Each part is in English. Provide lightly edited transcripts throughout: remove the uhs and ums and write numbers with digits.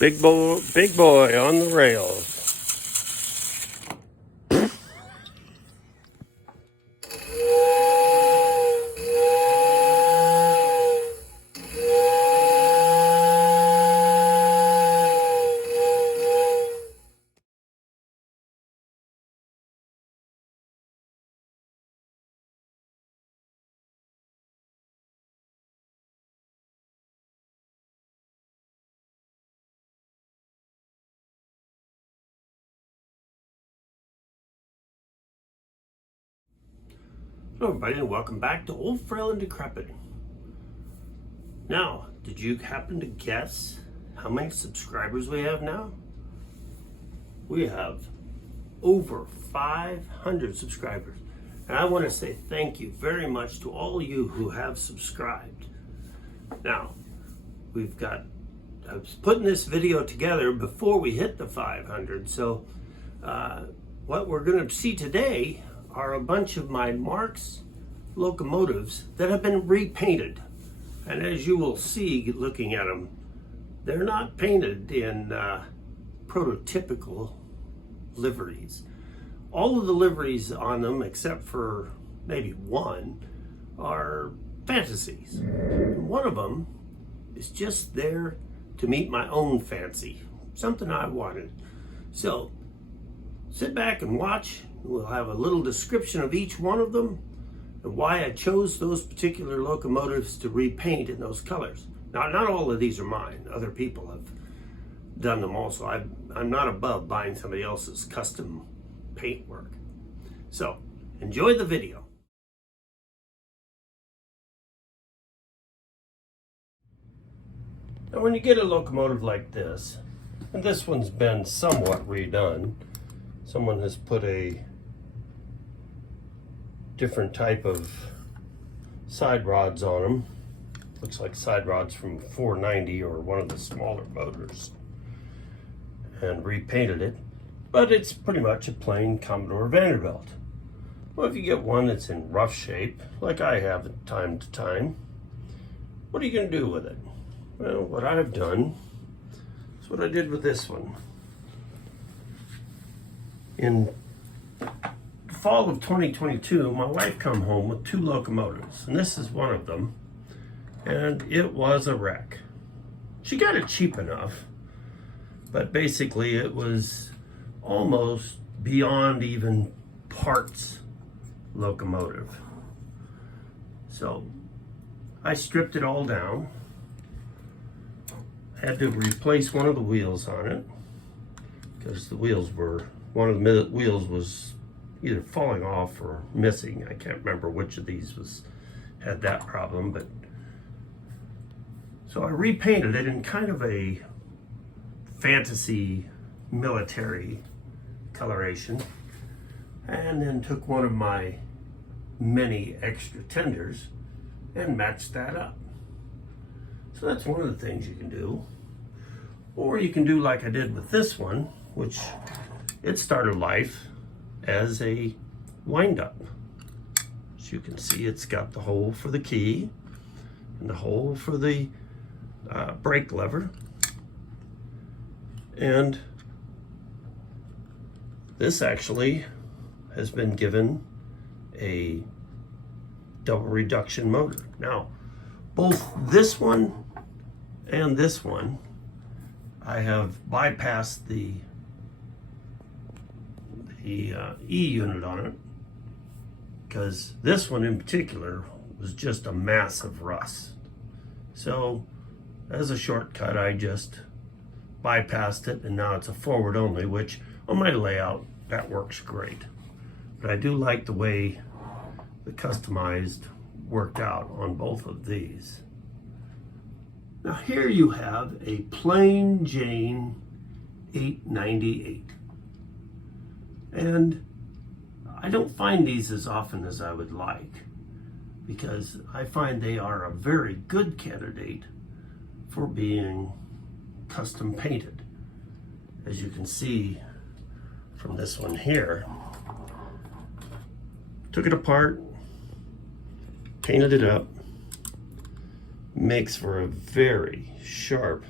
Big boy on the rails. Hello everybody and welcome back to Old, Frail, and Decrepit. Now, did you happen to guess how many subscribers we have now? We have over 500 subscribers. And I want to say thank you very much to all of you who have subscribed. Now, I was putting this video together before we hit the 500, so what we're going to see today are a bunch of my Marx locomotives that have been repainted. And as you will see looking at them, they're not painted in prototypical liveries. All of the liveries on them, except for maybe one, are fantasies. And one of them is just there to meet my own fancy, something I wanted. So sit back and watch. We'll have a little description of each one of them and why I chose those particular locomotives to repaint in those colors. Now, not all of these are mine. Other people have done them also. I'm not above buying somebody else's custom paintwork. So, enjoy the video. Now, when you get a locomotive like this, and this one's been somewhat redone, someone has put a different type of side rods on them. Looks like side rods from 490 or one of the smaller motors, and repainted it. But it's pretty much a plain Commodore Vanderbilt. Well, if you get one that's in rough shape, like I have from time to time, what are you going to do with it? Well, what I've done is what I did with this one. In the fall of 2022, my wife come home with two locomotives, and this is one of them, and it was a wreck. She got it cheap enough, but basically it was almost beyond even parts locomotive. So I stripped it all down, had to replace one of the wheels on it because one of the wheels was either falling off or missing. I can't remember which of these had that problem, but so I repainted it in kind of a fantasy military coloration, and then took one of my many extra tenders and matched that up. So that's one of the things you can do. Or you can do like I did with this one, which it started life as a wind-up. As you can see, it's got the hole for the key and the hole for the brake lever. And this actually has been given a double reduction motor. Now, both this one and this one, I have bypassed the E unit on it, because this one in particular was just a massive rust. So as a shortcut, I just bypassed it, and now it's a forward only, which on my layout, that works great. But I do like the way the customized worked out on both of these. Now here you have a plain Jane 898. And I don't find these as often as I would like, because I find they are a very good candidate for being custom painted. As you can see from this one here, took it apart, painted it up, makes for a very sharp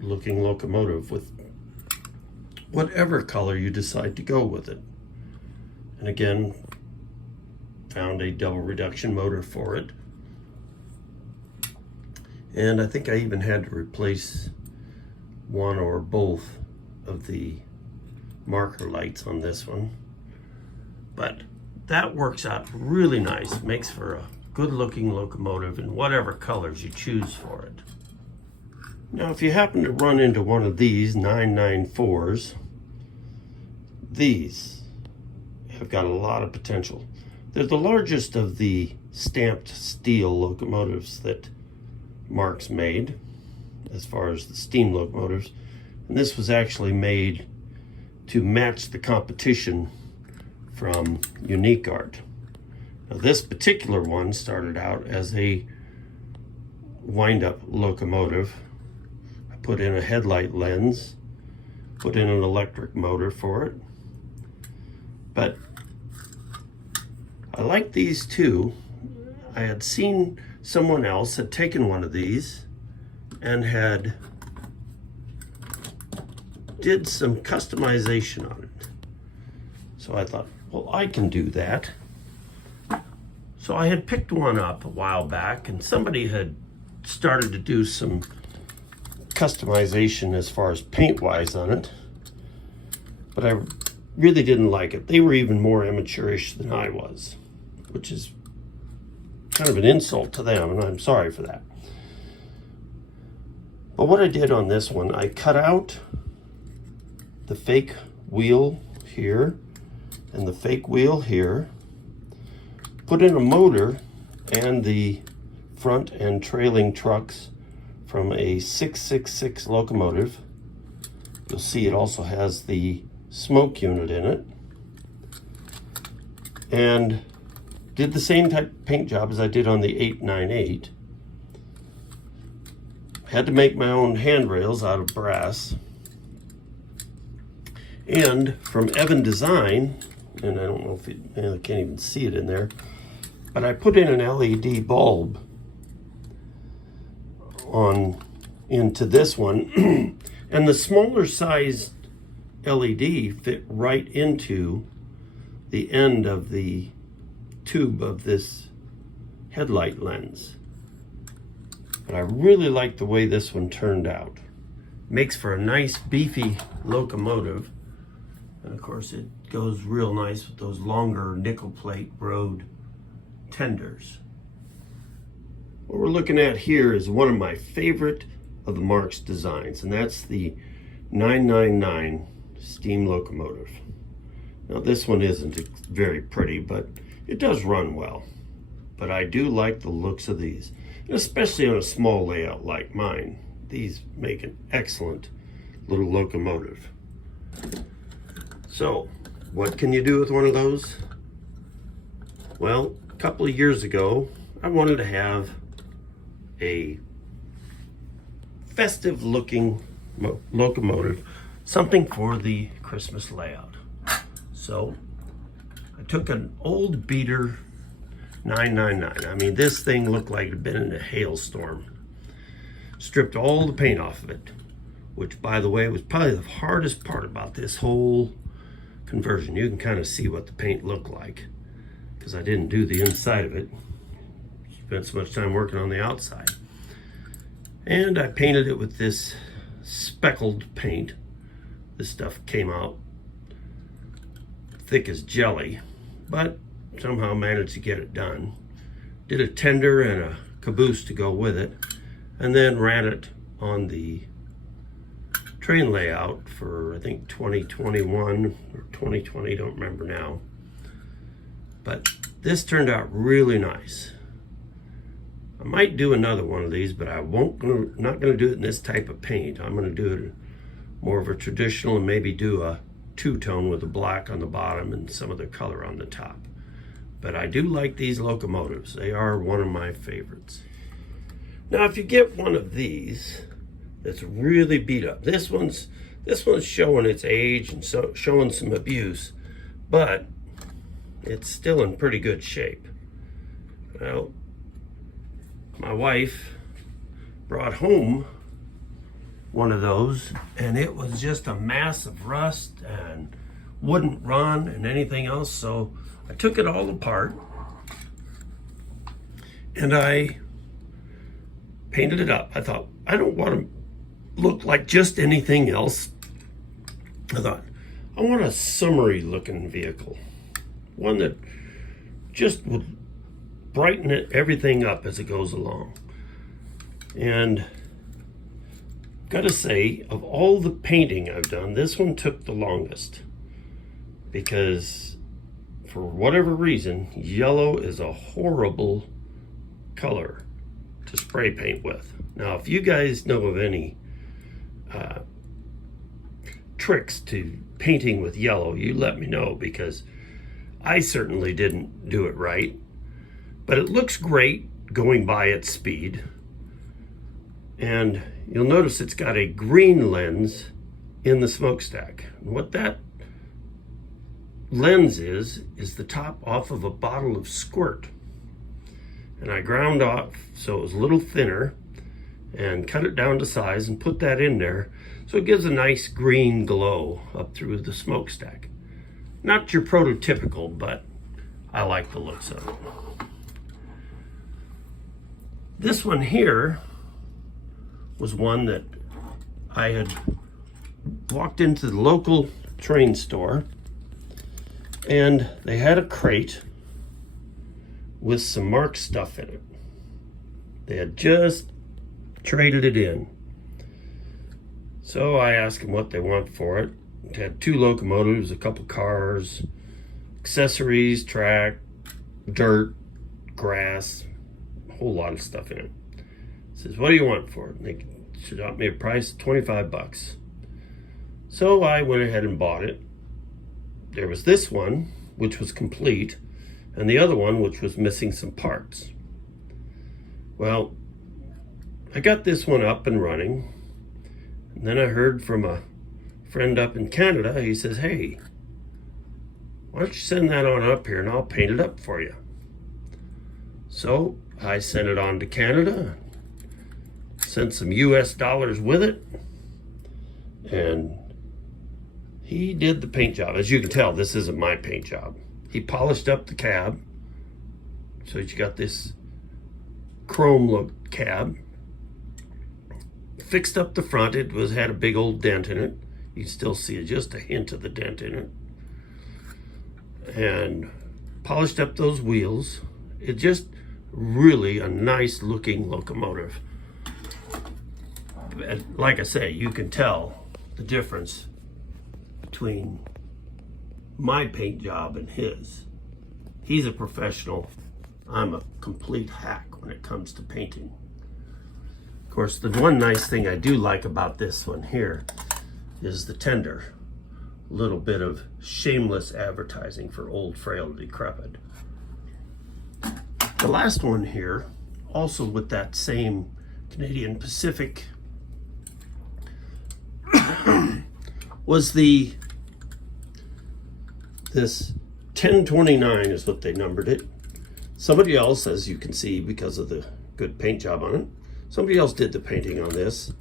looking locomotive with whatever color you decide to go with it. And again, found a double reduction motor for it. And I think I even had to replace one or both of the marker lights on this one. But that works out really nice. Makes for a good looking locomotive in whatever colors you choose for it. Now, if you happen to run into one of these 994s, these have got a lot of potential. They're the largest of the stamped steel locomotives that Marx made as far as the steam locomotives. And this was actually made to match the competition from Unique Art. Now, this particular one started out as a wind-up locomotive. I put in a headlight lens, put in an electric motor for it. But I like these too. I had seen someone else had taken one of these and had did some customization on it. So I thought, well, I can do that. So I had picked one up a while back, and somebody had started to do some customization as far as paint-wise on it. But I really didn't like it. They were even more amateurish than I was, which is kind of an insult to them, and I'm sorry for that. But what I did on this one, I cut out the fake wheel here and the fake wheel here, put in a motor and the front and trailing trucks from a 666 locomotive. You'll see it also has the smoke unit in it, and did the same type of paint job as I did on the 898. Had to make my own handrails out of brass. And from Evan Design, and I don't know if I can't even see it in there, but I put in an LED bulb into this one, and the smaller sized LED fit right into the end of the tube of this headlight lens. But I really like the way this one turned out. Makes for a nice beefy locomotive, and of course it goes real nice with those longer nickel plate road tenders. What we're looking at here is one of my favorite of the Marx designs, and that's the 999 steam locomotive. Now this one isn't very pretty, but it does run well. But I do like the looks of these, and especially on a small layout like mine. These make an excellent little locomotive. So, what can you do with one of those? Well, a couple of years ago, I wanted to have a festive looking locomotive, something for the Christmas layout. So I took an old beater 999. I mean, this thing looked like it had been in a hailstorm. Stripped all the paint off of it, which, by the way, was probably the hardest part about this whole conversion. You can kind of see what the paint looked like because I didn't do the inside of it. Spent so much time working on the outside. And I painted it with this speckled paint. This stuff came out thick as jelly, but somehow managed to get it done. Did a tender and a caboose to go with it, and then ran it on the train layout for, I think, 2021 or 2020, don't remember now. But this turned out really nice. I might do another one of these, but not going to do it in this type of paint. I'm going to do it more of a traditional, and maybe do a two-tone with the black on the bottom and some of the color on the top. But I do like these locomotives. They are one of my favorites. Now, if you get one of these that's really beat up, this one's showing its age and showing some abuse, but it's still in pretty good shape. Well, my wife brought home one of those, and it was just a mass of rust and wouldn't run and anything else. So I took it all apart and I painted it up. I thought, I don't want to look like just anything else. I thought, I want a summery looking vehicle, one that just would brighten everything up as it goes along. And gotta say, of all the painting I've done, this one took the longest, because for whatever reason, yellow is a horrible color to spray paint with. Now, if you guys know of any tricks to painting with yellow, you let me know, because I certainly didn't do it right. But it looks great going by at speed. And you'll notice it's got a green lens in the smokestack. And what that lens is the top off of a bottle of squirt. And I ground off so it was a little thinner and cut it down to size and put that in there so it gives a nice green glow up through the smokestack. Not your prototypical, but I like the looks of it. This one here was one that I had walked into the local train store, and they had a crate with some Mark stuff in it. They had just traded it in. So I asked them what they want for it. It had 2 locomotives, a couple cars, accessories, track, dirt, grass, a whole lot of stuff in it. Says, what do you want for it? And they shot me a price of 25 bucks. So I went ahead and bought it. There was this one, which was complete, and the other one, which was missing some parts. Well, I got this one up and running, and then I heard from a friend up in Canada. He says, hey, why don't you send that on up here and I'll paint it up for you. So I sent it on to Canada, sent some US dollars with it, and he did the paint job. As you can tell, this isn't my paint job. He polished up the cab, so you got this chrome look cab. Fixed up the front. It had a big old dent in it. You can still see just a hint of the dent in it. And polished up those wheels. It just really a nice looking locomotive. And like I say, you can tell the difference between my paint job and his. He's a professional. I'm a complete hack when it comes to painting. Of course, the one nice thing I do like about this one here is the tender. A little bit of shameless advertising for old, frail, decrepit. The last one here, also with that same Canadian Pacific, was this 1029 is what they numbered it. Somebody else, as you can see because of the good paint job on it, somebody else did the painting on this,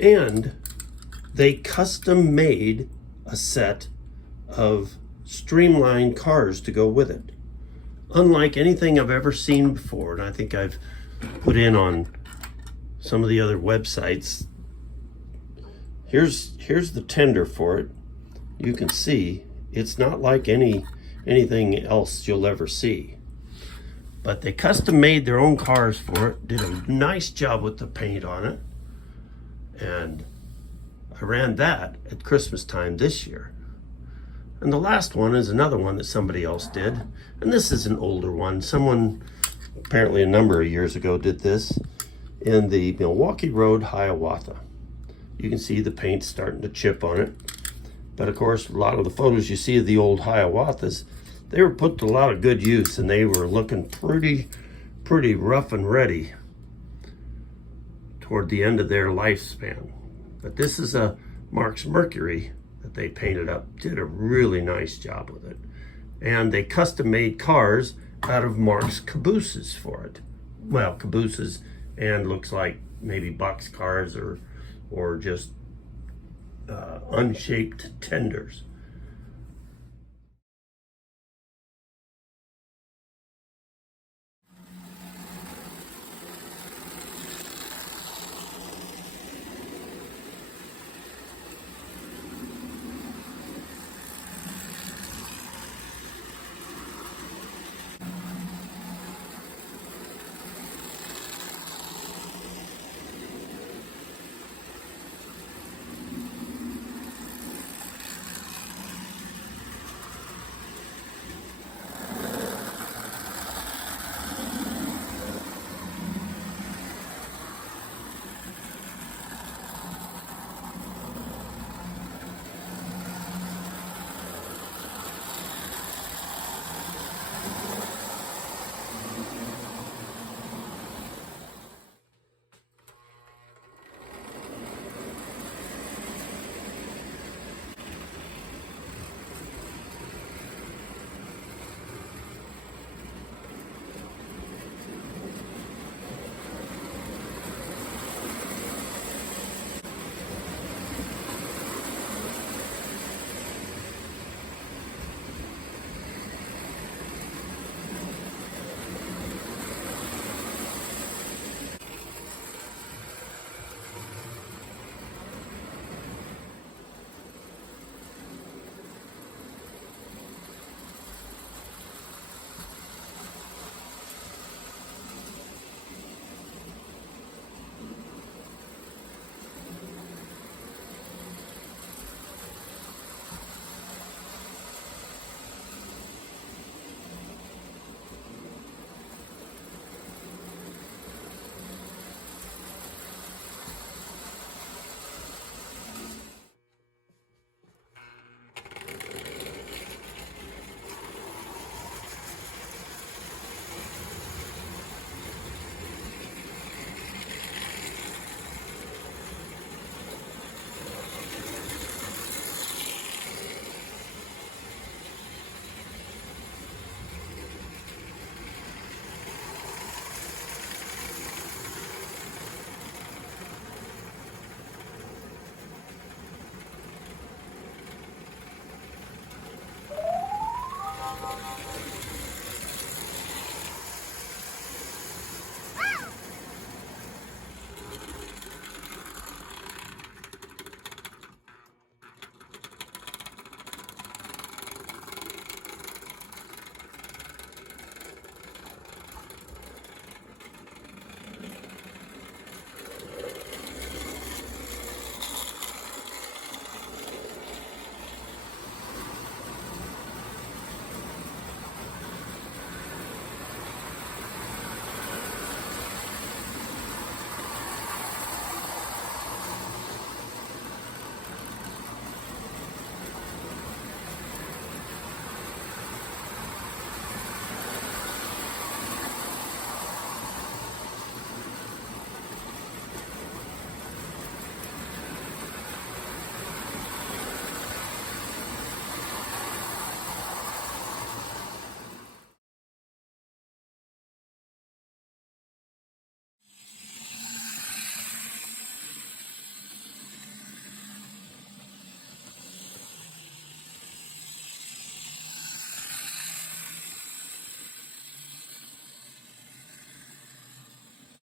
and they custom made a set of Streamlined cars to go with it. Unlike anything I've ever seen before, and I think I've put in on some of the other websites. Here's the tender for it. You can see it's not like anything else you'll ever see. But they custom made their own cars for it, did a nice job with the paint on it, and I ran that at Christmas time this year. And the last one is another one that somebody else did, and this is an older one. Someone apparently a number of years ago did this in the Milwaukee Road Hiawatha. You can see the paint starting to chip on it, but of course a lot of the photos you see of the old Hiawathas, they were put to a lot of good use, and they were looking pretty rough and ready toward the end of their lifespan. But this is a Mark's Mercury that they painted up, did a really nice job with it. And they custom made cars out of Mark's cabooses for it. Well, cabooses, and looks like maybe box cars or or just unshaped tenders.